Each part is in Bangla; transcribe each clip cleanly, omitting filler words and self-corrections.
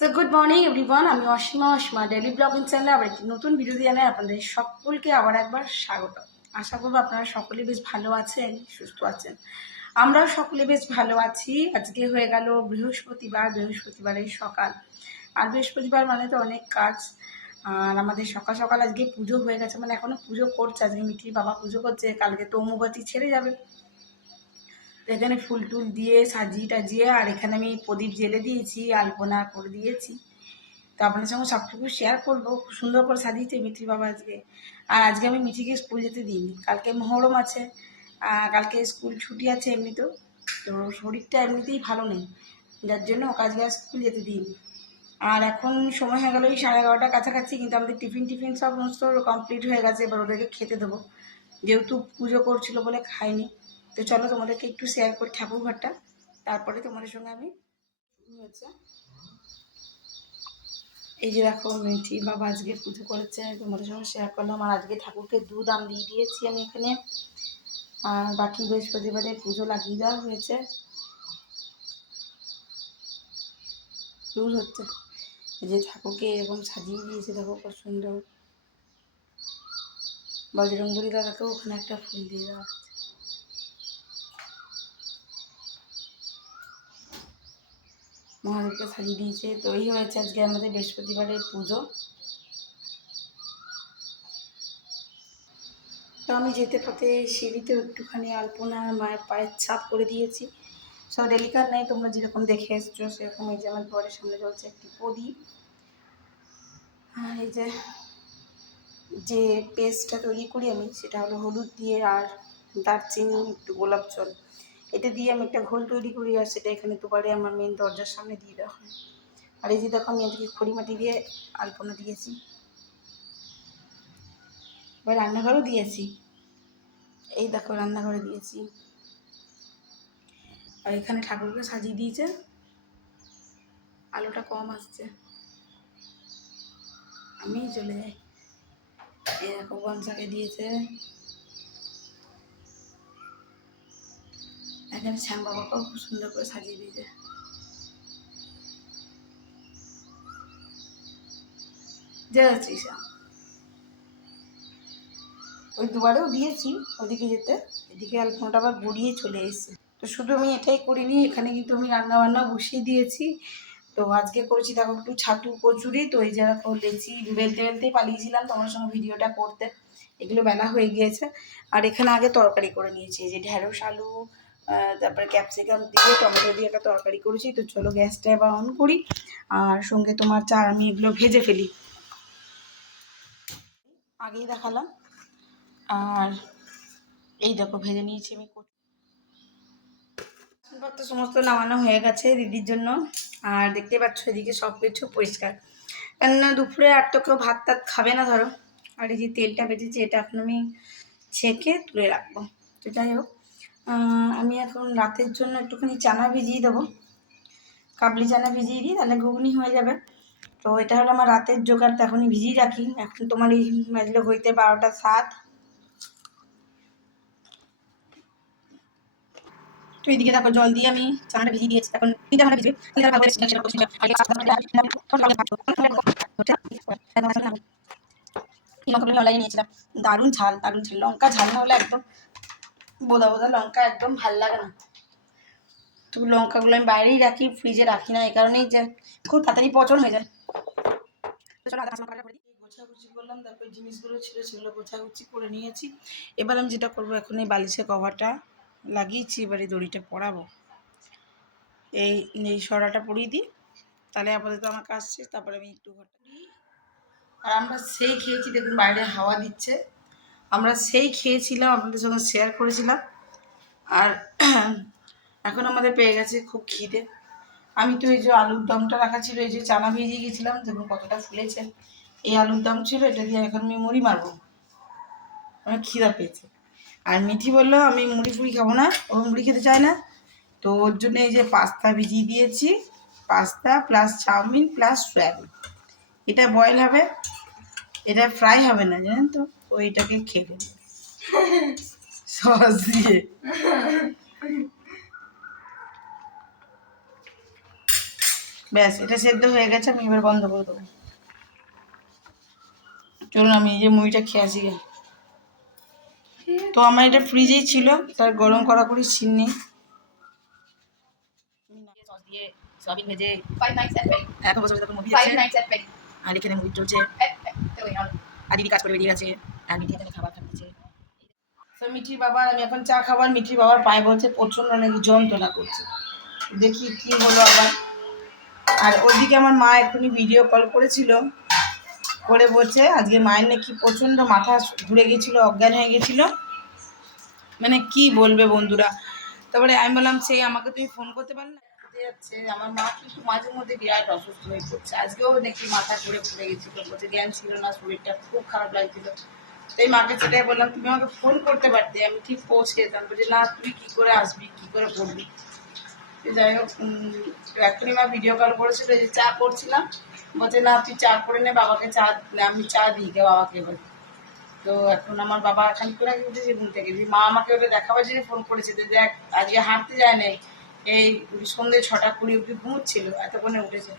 সো গুড মর্নিং এভরিওয়ান, আমি অসীমা ডেইলি ব্লগিং চ্যানেলে আবার একটি নতুন ভিডিও দিয়ে জানাই আপনাদের সকলকে আবার একবার স্বাগত। আশা করবো আপনারা সকলে বেশ ভালো আছেন, সুস্থ আছেন। আমরাও সকলে বেশ ভালো আছি। আজকে হয়ে গেল বৃহস্পতিবারের সকাল। আর বৃহস্পতিবার মানে তো অনেক কাজ। আর আমাদের সকাল সকাল আজকে পুজো হয়ে গেছে, মানে এখনো পুজো করছে। আজকে মিঠির বাবা পুজো করছে, কালকে তো মোমবাতি ছেড়ে যাবে। এখানে ফুল টুল দিয়ে সাজিয়ে টাজিয়ে আর এখানে আমি প্রদীপ জেলে দিয়েছি, আলপনা করে দিয়েছি। তো আপনার সঙ্গে সবটুকু শেয়ার করবো। খুব সুন্দর করে সাজিয়েছে মিঠির বাবা আজকে। আর আজকে আমি মিঠিকে স্কুল যেতে দিইনি, কালকে মহরম আছে। কালকে স্কুল ছুটি আছে এমনিতেও। তো শরীরটা এমনিতেই ভালো নেই, যার জন্য ওকে আজকে আর স্কুল যেতে দিইনি। আর এখন সময় হয়ে গেল ওই 11:30টার কাছাকাছি, কিন্তু আমাদের টিফিন সমস্ত কমপ্লিট হয়ে গেছে। এবার ওদেরকে খেতে দেবো, যেহেতু পুজো করছিল বলে খাইনি। তো চলো তোমাদেরকে একটু শেয়ার করি ঠাকুর ঘরটা, তারপরে তোমাদের সঙ্গে আমি হচ্ছে। এই যে দেখো মিঠি বাবা আজকে পুজো করেছে, তোমাদের সঙ্গে শেয়ার করলাম। আর আজকে ঠাকুরকে দুধ আম দিয়ে দিয়েছি আমি এখানে। আর বাকি বৃহস্পতিবারে পুজো লাগিয়ে দেওয়া হয়েছে। দুধ হচ্ছে, এই যে ঠাকুরকে এরকম সাজিয়ে দিয়েছে, দেখো কত সুন্দর। বজরংবলী দাদাকেও ওখানে একটা ফুল দিয়ে দেওয়া হচ্ছে। মহাদেবকে সাজিয়ে দিয়েছে। তো এই হয়েছে আজকে আমাদের বৃহস্পতিবারের পুজো। তো আমি যেতে পথে সিঁড়িতে একটুখানি আলপনা মায়ের পায়ের ছাপ করে দিয়েছি। সব ডেলিকার নেই, তোমরা যেরকম দেখে এসছো সেরকম। এই যে আমার ঘরের সামনে জ্বলছে একটি প্রদীপ। আর এই যে যে পেস্টটা তৈরি করি আমি, সেটা হলো হলুদ দিয়ে আর দারচিনি, একটু গোলাপ জল, এটা দিয়ে আমি একটা ঘোল তৈরি করি। আর সেটা এখানে দুবারে আমার মেন দরজার সামনে দিয়ে দেওয়া হয়। আর এই যে দেখো আমি আজকে খড়ি মাটি দিয়ে আলপনা দিয়েছি। এবার রান্নাঘরেও দিয়েছি, এই দেখো রান্নাঘরে দিয়েছি। আর এখানে ঠাকুরকে সাজিয়ে দিয়েছে। আলোটা কম আসছে, আমি চলে যাই। এই দেখো গঞ্জাকে দিয়েছে। এখানে শ্যাম বাবাকেও খুব সুন্দর করে সাজিয়ে দিয়েছে। যাচ্ছি শ্যাম, ওই দুবারেও দিয়েছি ওদিকে যেতে, এদিকে আলপনাটা আবার গড়িয়ে চলে এসেছে। তো শুধু আমি এটাই করিনি, এখানে কিন্তু আমি রান্না বান্না বসিয়ে দিয়েছি। তো আজকে করেছি দেখো একটু ছাতু কচুরি। তো এই যারা লেচি বেলতে বেলতেই পালিয়েছিলাম তোমার সঙ্গে ভিডিওটা করতে, এগুলো বেলা হয়ে গিয়েছে। আর এখানে আগে তরকারি করে নিয়েছি, এই যে ঢেঁড়স আলু, তারপরে ক্যাপসিকাম দিয়ে টমেটো দিয়ে একটা তরকারি করেছি। তো চলো গ্যাসটা এবার অন করি, আর সঙ্গে তোমার চা আমি এগুলো ভেজে ফেলি, আগেই দেখালাম। আর এই দেখো ভেজে নিয়েছি আমি। বাসনপত্র সমস্ত নামানো হয়ে গেছে দিদির জন্য। আর দেখতে পাচ্ছ এদিকে সব কিছু পরিষ্কার, কেননা দুপুরে আর তো কেউ ভাত টাত খাবে না ধরো। আর এই যে তেলটা বেঁচেছে, এটা এখন আমি ছেঁকে তুলে রাখবো। তো যাই হোক, আমি এখন রাতের জন্য একটুখানি চানা ভিজিয়ে দেবো। কাবলি চানা ভিজিয়ে দিই, তাহলে ঘুগনি হয়ে যাবে। তো এটা হলো আমার রাতের জোগাড়, তো এখনই ভিজিয়ে রাখি। এখন তোমার এই বাজলো হইতে 12টা 7। তো এইদিকে দেখো জল দিয়ে আমি চানাটা ভিজিয়ে দিয়েছি, এখন 3টা ভিজবে। অনলাইনে নিয়েছিলাম, দারুণ ঝাল লঙ্কা ঝাল না হলে একদম বোদা বোদা লঙ্কা একদম ভাল লাগে না। তো লঙ্কাগুলো আমি বাইরেই রাখি, ফ্রিজে রাখি না, এই কারণেই যে খুব তাড়াতাড়ি পচন হয়ে যায়। গোছাগুছি করলাম, তারপর জিনিসগুলো ছিল সেগুলো গোছাগুছি করে নিয়েছি। এবার আমি যেটা করবো, এখন এই বালিশের কভারটা লাগিয়েছি, এবারে দড়িটা পরাবো। এই এই সরাটা পরিয়ে দিই, তাহলে আপাতত আমার কাজ শেষ। তারপরে আমি একটু ঘরটা দিই। আর আমরা সেই খেয়েছি, দেখুন বাইরে হাওয়া দিচ্ছে। আমরা সেই খেয়েছিলাম, আপনাদের সঙ্গে শেয়ার করেছিলাম। আর এখন আমাদের পেয়ে গেছে খুব খিদে। আমি তো এই যে আলুর দমটা রাখা ছিল, এই যে চানা ভিজিয়ে গেছিলাম, দেখুন কতটা ফুলেছে। এই আলুর দম ছিল, এটা দিয়ে এখন আমি মুড়ি মারবো, অনেক খিদা পেয়েছে। আর মিঠি বললো আমি মুড়ি ফুড়ি খাবো না, ও মুড়ি খেতে চায় না। তো ওর জন্য এই যে পাস্তা ভিজিয়ে দিয়েছি, pasta plus chow mein plus soyabean. এটা বয়েল হবে, এটা ফ্রাই হবে না জানেন তো। ও এটাকে খেয়ে ফেলবে সস দিয়ে। ব্যাস এটা সেদ্ধ হয়ে গেছে, আমি এবার বন্ধ করে দেবো। চলুন আমি এই যে মুড়িটা খেয়ে আসি গে। তো আমার এটা ফ্রিজেই ছিল, তার গরম করা করে ছিন নেই। সস দিয়ে সয়াবিন ভেজে এখন বসে বসে দেখো মুভি দেখছে, আর এখানে মুভি চলছে, আর দিদি কাজ করে বেরিয়ে গেছে, আর মিঠি এখানে খাবার খাচ্ছে। তো মিঠির বাবার আমি এখন চা খাবার, মিঠির বাবার পায়ে বলছে প্রচণ্ড নাকি যন্ত্রণা করছে, দেখি কি হলো আবার। আর ওইদিকে আমার মা এখনই ভিডিও কল করেছিল, করে বলছে আজকে মায়ের নাকি প্রচণ্ড মাথা ঘুরে গেছিলো, অজ্ঞান হয়ে গেছিলো, মানে কি বলবে বন্ধুরা। তারপরে আমি বললাম সেই আমাকে তুমি ফোন করতে পারলে না, যাচ্ছে আমার মা কিন্তু মাঝে মধ্যে বিরাট অসুস্থ হয়ে পড়ছে, আজকেও নাকি মাথা ঘুরে পড়ে গেছিল, বলছে জ্ঞান ছিল না, শরীরটা খুব খারাপ লাগছিল। তাই মাকে সেটাই বললাম তুমি আমাকে ফোন করতে পারতে, আমি ঠিক পৌঁছে যেতাম। বলছে না তুই কী করে আসবি, কী করে পড়বি। যাই হোক এখনই মা ভিডিও কল করেছিল যে চা করছিলাম, বলছে না তুই চা করে নে, বাবাকে চা, আমি চা দিই গে বাবাকে এবার। তো এখন আমার বাবা এখান করে উঠেছে ঘুম থেকে, মা আমাকে ওটা দেখাবার জন্য ফোন করেছে যে দেখ আজকে হাঁটতে যায় নাই, এই সন্ধ্যে 6:20 অব্দি ঘুমোচ্ছিল, এতক্ষণে উঠেছে।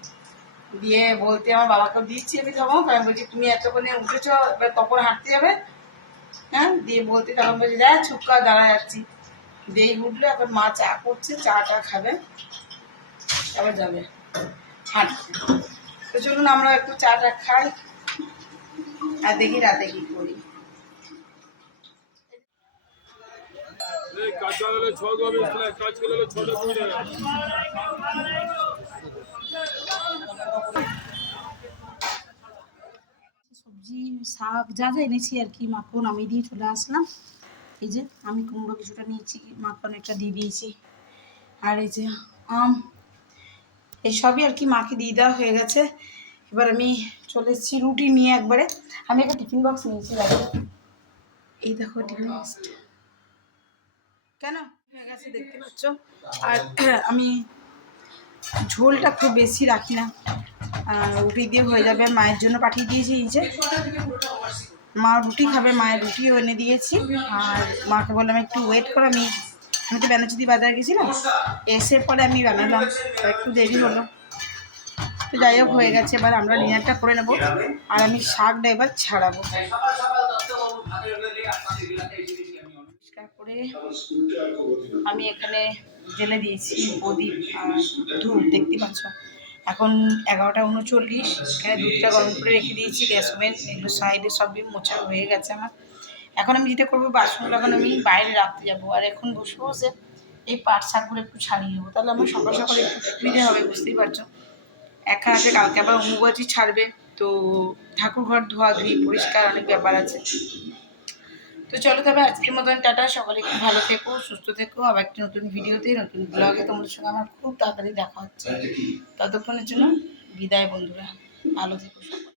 দিয়ে বলতে আমার বাবাকেও দিচ্ছি আমি ধমক, আমি বলছি তুমি এতক্ষণে উঠেছো, এবার কখন হাঁটতে যাবে। হ্যাঁ, দিয়ে বলতে তখন বলছে যা চুপ কর দাঁড়া যাচ্ছি। দিয়েই উঠলো, এখন মা চা করছে, চা খাবে, আবার যাবে হাঁটতে। তো চলুন আমরা একটু চাটা খাই, আর দেখি রাতে কি করি। সবজি শাক যা যা এনেছি আর কি মাখন নামিয়ে দিয়ে চলে আসলাম। এই যে আমি কুমড়ো কিছুটা নিয়েছি, মাখন একটা দিয়ে দিয়েছি, আর এই যে আম, এইসবই আর কি মাকে দিয়ে দেওয়া হয়ে গেছে। এবার আমি চলে এসেছি রুটি নিয়ে একবারে। আমি একটা টিফিন বক্স নিয়েছি, দেখো এই দেখো টিফিন বক্স কেন হয়ে গেছে দেখতে পাচ্ছ। আর আমি ঝোলটা খুব বেশি রাখি না, রুটি দিয়ে হয়ে যাবে। মায়ের জন্য পাঠিয়ে দিয়েছি, এই যে মা রুটি খাবে, মায়ের রুটিও এনে দিয়েছি। আর মাকে বললাম একটু ওয়েট করো, আমি তো ব্যানার্জি বাজার গেছিলাম, এসে পরে আমি বানালাম, একটু দেরি হলো। তো যাই হোক হয়ে গেছে, এবার আমরা ডিনারটা করে নেবো, আর আমি শাকটা এবার ছাড়াবো। পরিষ্কার করে আমি এখানে জেলে দিয়েছি প্রদীপ আর ধূপ, দেখতে পাচ্ছ। এখন 11:39, এখানে দুধটা গরম করে রেখে দিয়েছি, গ্যাস ওভেন এগুলো সাইডে সবই মোছা হয়ে গেছে আমার। এখন আমি যেটা করবো বাসনগুলো এখন আমি বাইরে রাখতে যাবো, আর এখন বসে বসে এই পাট শাকগুলো একটু ছাড়িয়ে নেবো, তাহলে আমার সকাল সকাল একটু সুবিধে হবে, বুঝতেই পারছো। একা আছে, কালকে আবার অম্বুবাচী ছাড়বে, তো ঠাকুর ঘর ধোয়াধুয়ি পরিষ্কার অনেক ব্যাপার আছে। তো চলো তবে আজকের মতন টাটা, সকালে খুব ভালো থেকো, সুস্থ থেকো, আবার একটা নতুন ভিডিওতে নতুন ব্লগে তোমাদের সঙ্গে আমার খুব তাড়াতাড়ি দেখা হচ্ছে। ততক্ষণের জন্য বিদায় বন্ধুরা, ভালো থেকো সবাই।